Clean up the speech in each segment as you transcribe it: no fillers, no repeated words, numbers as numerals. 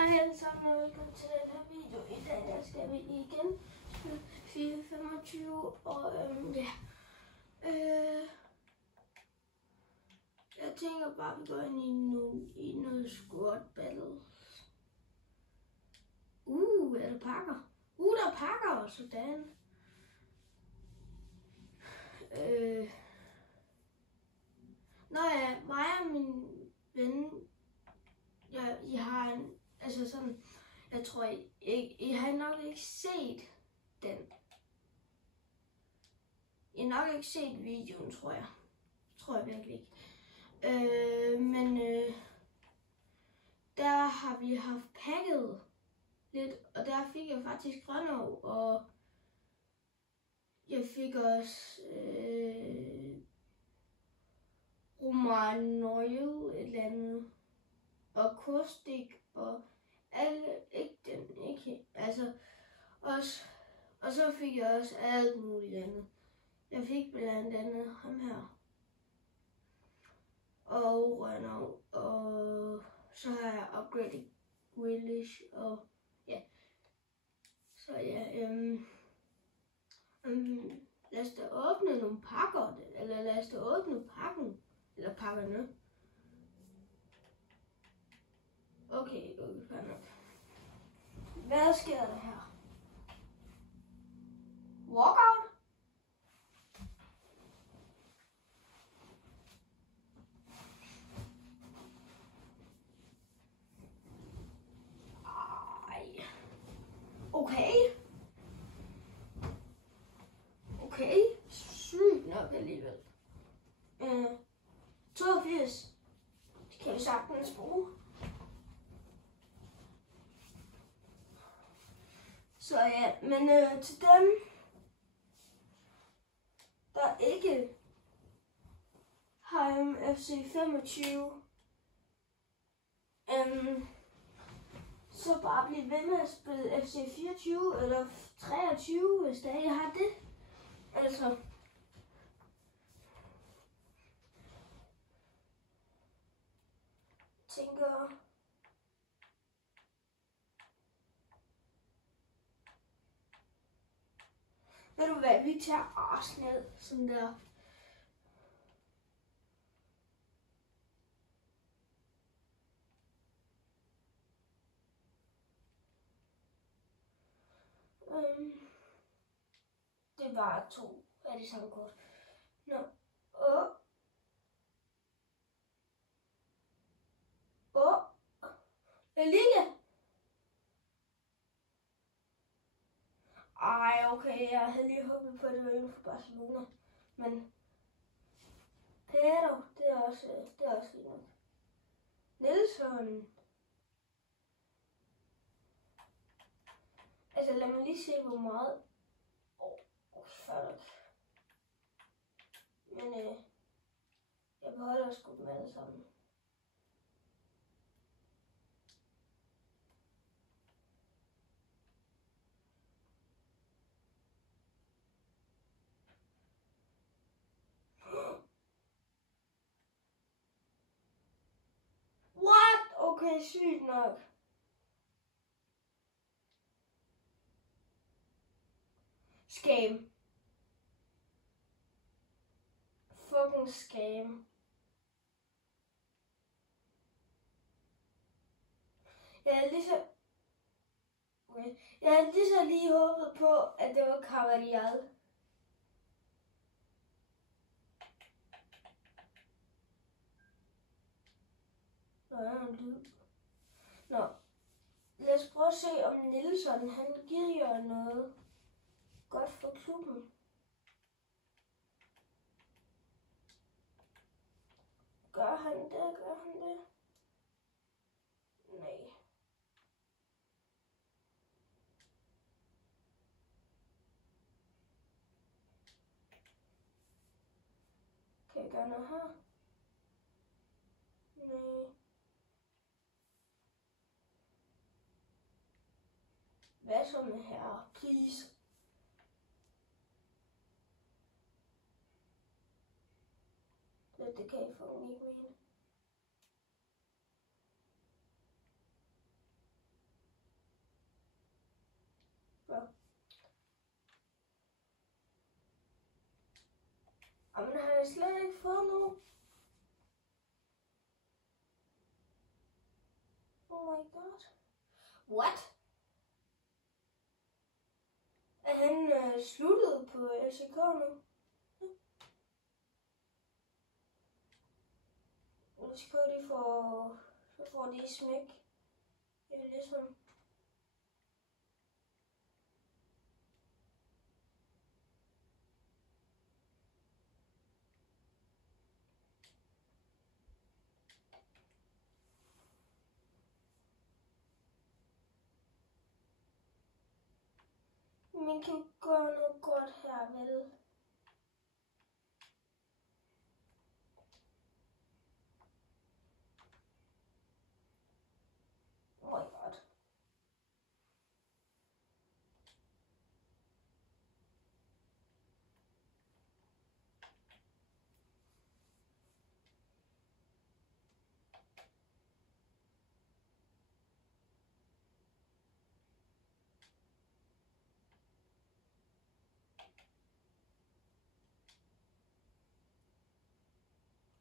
Hej alle sammen og velkommen til den her video. I dag der skal vi igen spille FIFA 25 og jeg tænker bare at vi går ind i noget squad battle. Er der pakker? Der er pakker og sådan. Nå ja, mig og min ven, I har en, altså sådan, jeg tror I har nok ikke set den. I har nok ikke set videoen, tror jeg. Tror jeg virkelig ikke. Men der har vi haft pakket lidt, og der fik jeg faktisk Grønov, og jeg fik også Romanøje et eller andet, og Kostik, og alle, ikke, altså, også, og så fik jeg også alt muligt andet. Jeg fik blandt andet ham her, og Grønov, og så har jeg upgraded Grealish, og ja, så ja, lad os da åbne nogle pakker, eller lad os da åbne pakken, eller pakkerne. Okay, fair nok. Hvad sker der her? Walkout? Ej. Okay. Sygt nok alligevel. 82. Det kan vi sagtens bruge. Så ja, men til dem, der ikke har FC 25, så bare bliv ved med at spille FC 24 eller 23, hvis der ikke har det. Altså, tænker, ved du hvad, vi tager Arsenal sådan der. Det var 2 af de samme kort. Nå, La Liga. Ej, okay, jeg havde lige håbet på, at det var inden for Barcelona. Men Pedro, det er også fint nok. Nelson. Altså, lad mig lige se, hvor meget. Fuck. Men jeg beholder sgu dem alle sammen. What? Okay, sygt nok. Scam. Fucking scam. Jeg havde lige så lige håbet på, at det var Carvajal. Nå, lad os prøve at se, om Nelson, han giver noget godt for klubben. Gør han det? Nej. Kan jeg gøre noget her? Nej. Hvad så med her? Please. Det kan jeg fucking ikke mene. Jamen, har jeg slet ikke fået nogen? Oh my god. What? Er han sluttet på LCK nu? LCK, så får de smæk. Det er ligesom... Man kan gøre noget godt her, vel? Oh my god.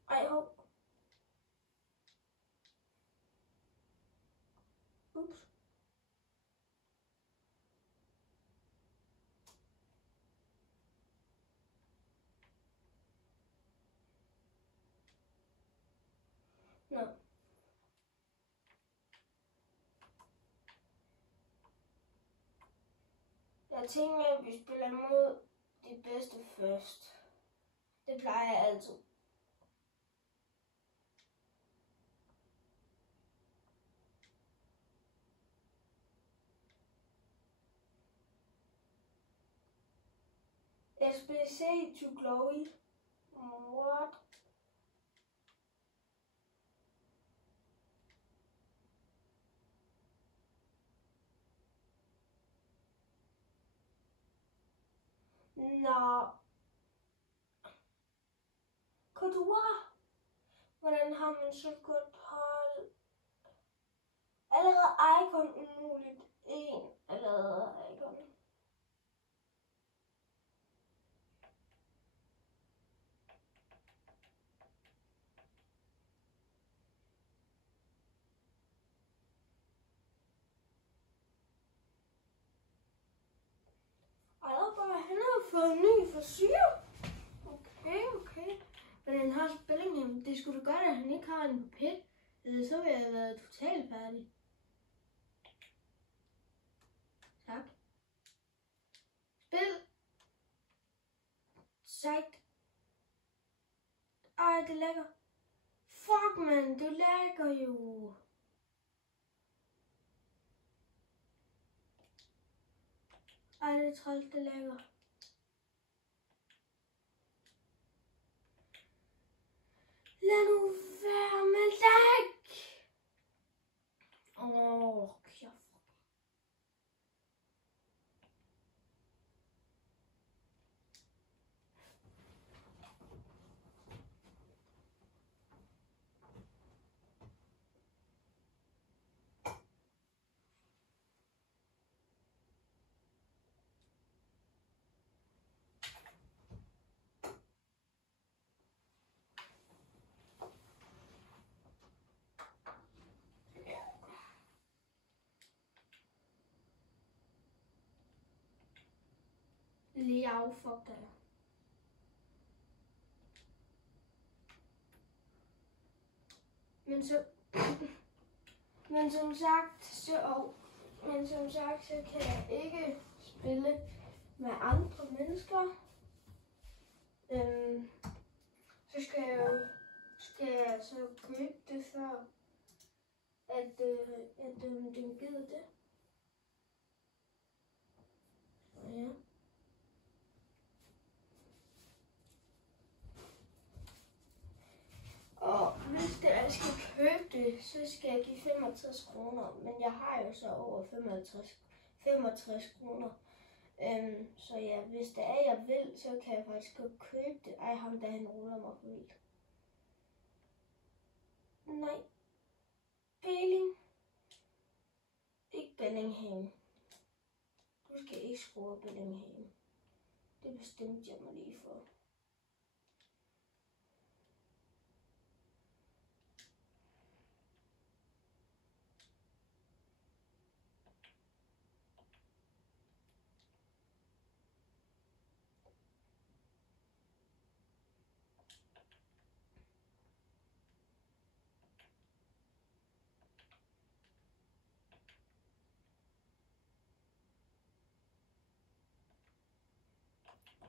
Ej, hov. Ups. Nå. Jeg tænker, at vi spiller mod de bedste først. Det plejer jeg altid. SBC to Glory. What? Nå. Couture. Hvordan har man så godt hold? Allerede Icon umuligt. Allerede Icon. Han har fået en ny frisyr. Okay. Men han har Bellingham. Det skulle da godt, at han ikke har en pit. Ellers så vil jeg have været totalt færdig. Tak. Spil. Sejt. Ej, det er lækker. Fuck, man. Det lækker jo. Ej, det er træls, det er lækker. Lad nu være med lag. Kæft. Liao, fuck dig. Men som sagt, så kan jeg ikke spille med andre mennesker. Så skal jeg så købe det før, at den gider det. Ja. Og hvis jeg skal købe det, så skal jeg give 65 kroner. Men jeg har jo så over 65 kroner. Så ja, hvis det er, jeg vil, så kan jeg faktisk godt købe det. Ej, ham der, han ruller mig for vildt. Nej. Ikke Bellingham. Du skal ikke score Bellingham. Det bestemte jeg mig lige for.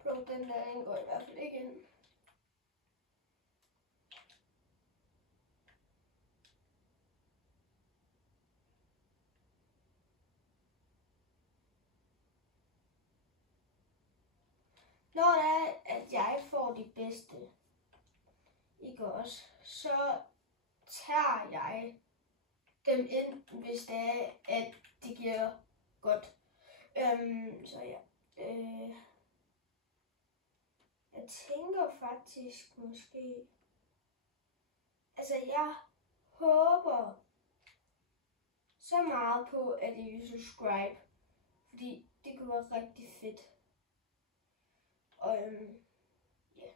Pluk den der, den går i hvert fald ikke ind. Når det er, at jeg får de bedste, ikke også, så tager jeg dem ind, hvis det er, at det giver godt. Så ja. Jeg tænker faktisk måske... Altså, jeg håber så meget på, at I vil subscribe. Fordi det kunne være rigtig fedt. Og ja.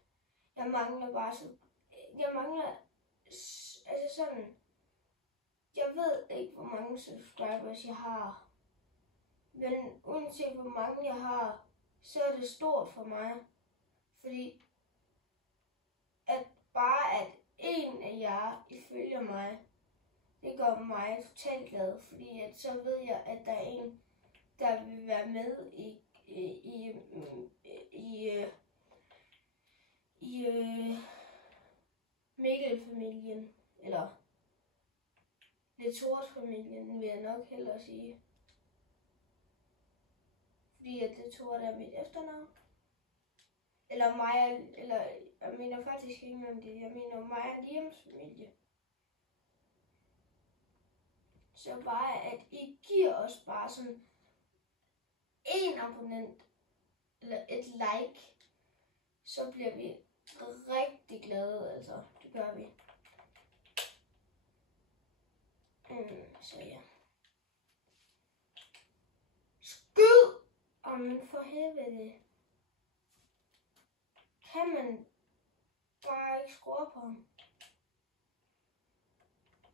Jeg mangler bare så... Jeg mangler... Altså sådan... Jeg ved ikke, hvor mange subscribers jeg har. Men uanset hvor mange jeg har, så er det stort for mig. Fordi at bare at en af jer ifølger mig, det gør mig totalt glad. Fordi at så ved jeg, at der er en, der vil være med i Mikkel-familien. Eller Letort-familien, vil jeg nok hellere sige. Fordi at Letort er mit efternavn. Eller mig, eller jeg mener faktisk ikke engang det. Jeg mener mig og Liams familie. Så bare at I giver os bare sådan en abonnent eller et like, så bliver vi rigtig glade. Altså, det gør vi. Så ja. Skyd! Jamen for helvede. Kan man bare ikke score på ham?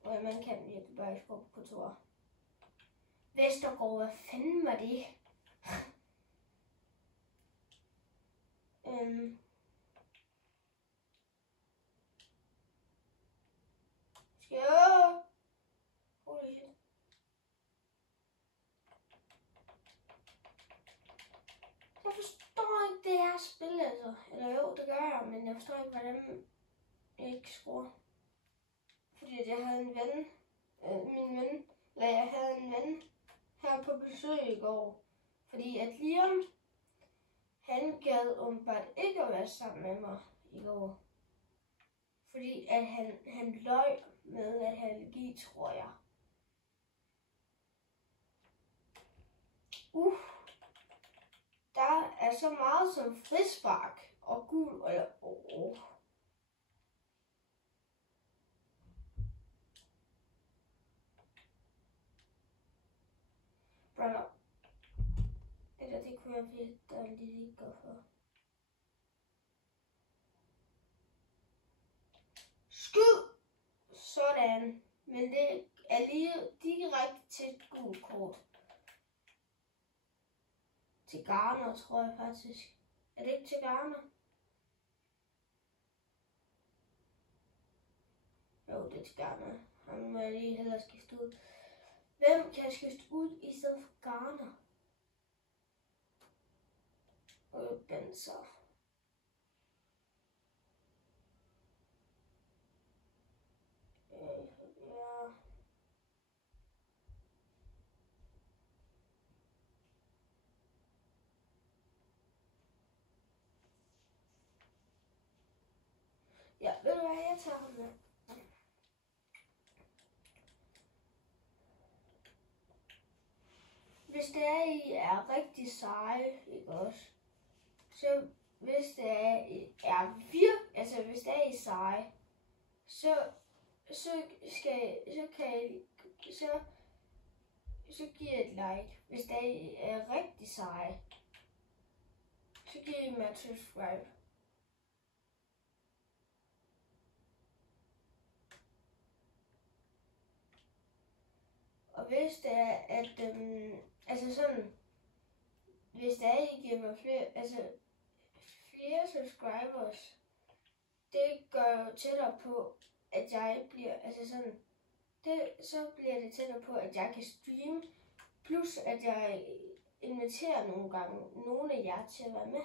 Og man kan virkelig bare ikke score på Thor. Vestergaard, hvad fanden var det? Ja. Holy shit. Jeg forstår ikke det her spil, altså. Eller jo, det gør jeg, men jeg forstår ikke, hvordan jeg ikke scorer. Fordi jeg havde en ven, jeg havde en ven her på besøg i går. Fordi at Liam, han gad åbenbart ikke at være sammen med mig i går. Fordi at han løj med at have allergi, tror jeg. Der er så meget som frispark og gul eller Brother. Eller det kunne jeg blive der lige gå for. Skyd! Sådan. Men det er lige direkte til et gult kort. Til Garner, tror jeg faktisk. Er det ikke til Garner? Jo, det er til Garner. Han må jeg lige hellere skifte ud. Hvem kan jeg skifte ud i stedet for Garner? Og Benzer. Ja. Ja, ved du hvad, jeg tager ham med. Hvis det er, I er rigtig seje, ikke også? Så hvis det er, I er virkelig, altså hvis det er, I er seje, så giv et like. Hvis det er, I er rigtig seje, så giv I mig et subscribe. Og hvis det er, at, altså sådan, hvis det er, I giver mig flere subscribers, det gør jo tættere på, at jeg bliver, altså sådan, så bliver det tættere på, at jeg kan streame, plus at jeg inviterer nogle gange nogle af jer til at være med.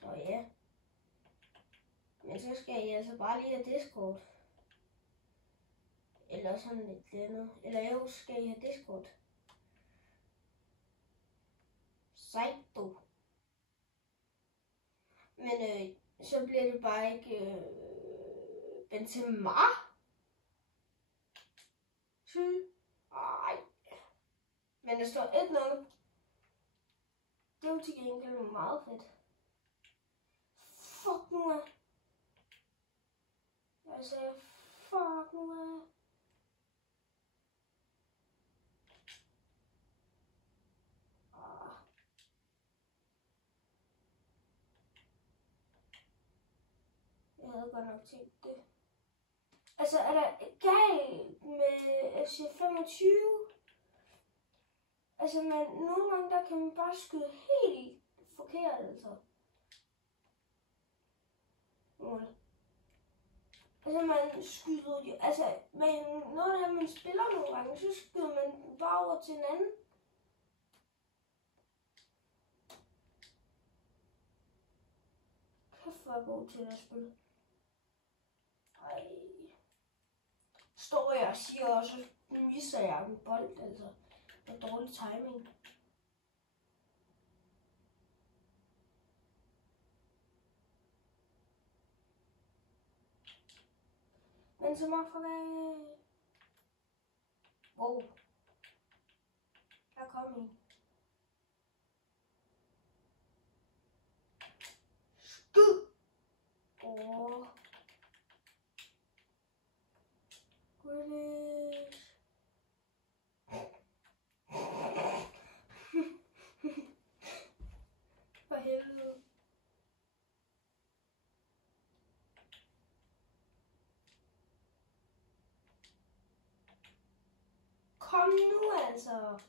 Nå ja. Men så skal I altså bare lige have Discord. Eller sådan lidt andet. Eller jo, skal I have Discord. Sejt du. Men så bliver det bare ikke Benzema. Ej. Men der står 1-0. Det er jo til gengæld meget fedt. Fuck nu af. Jeg sagde fuck nu af. Jeg havde godt nok tænkt det. Altså, er der galt med FC 25? Altså, nogle gange der kan man bare skyde helt forkert, altså. Altså, man skyder jo, altså, når man spiller nogle gange, så skyder man bare over til en anden. Kæft, hvor er jeg god til at spille. Ej. Står jeg og siger også, så misser jeg en bold, altså. Det er dårlig timing. Men så meget for mig. Wow. Her kom en. Skyd! Åh. Grealish. For helvede. Kom nu altså.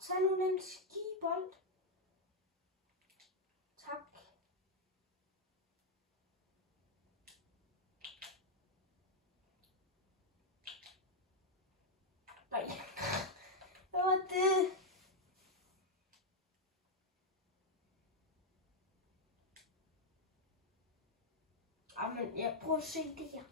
Tag nu den skibold. Tak. Nej. Hvad var det? Jamen, jeg prøver at se det her.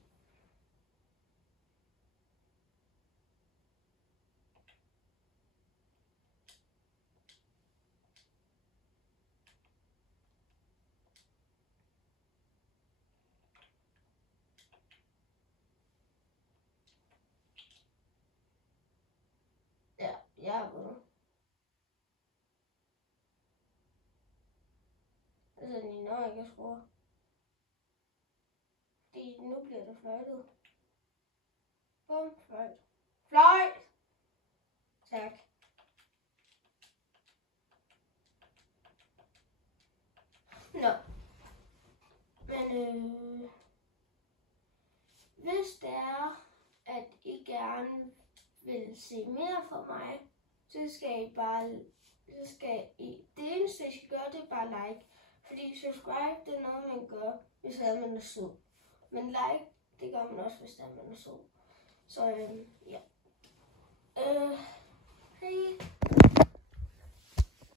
Ja, jeg er vundet. Altså, ni når ikke at score. Fordi nu bliver det fløjtet. Bum, fløjt. Fløjt! Tak. Nå. Men hvis det er, at I gerne vil se mere fra mig, så skal I bare, det eneste I skal gøre, det er bare like. Fordi subscribe, det er noget, man gør, hvis man er sød. Men like, det gør man også, hvis man er sød. Så ja. Hej.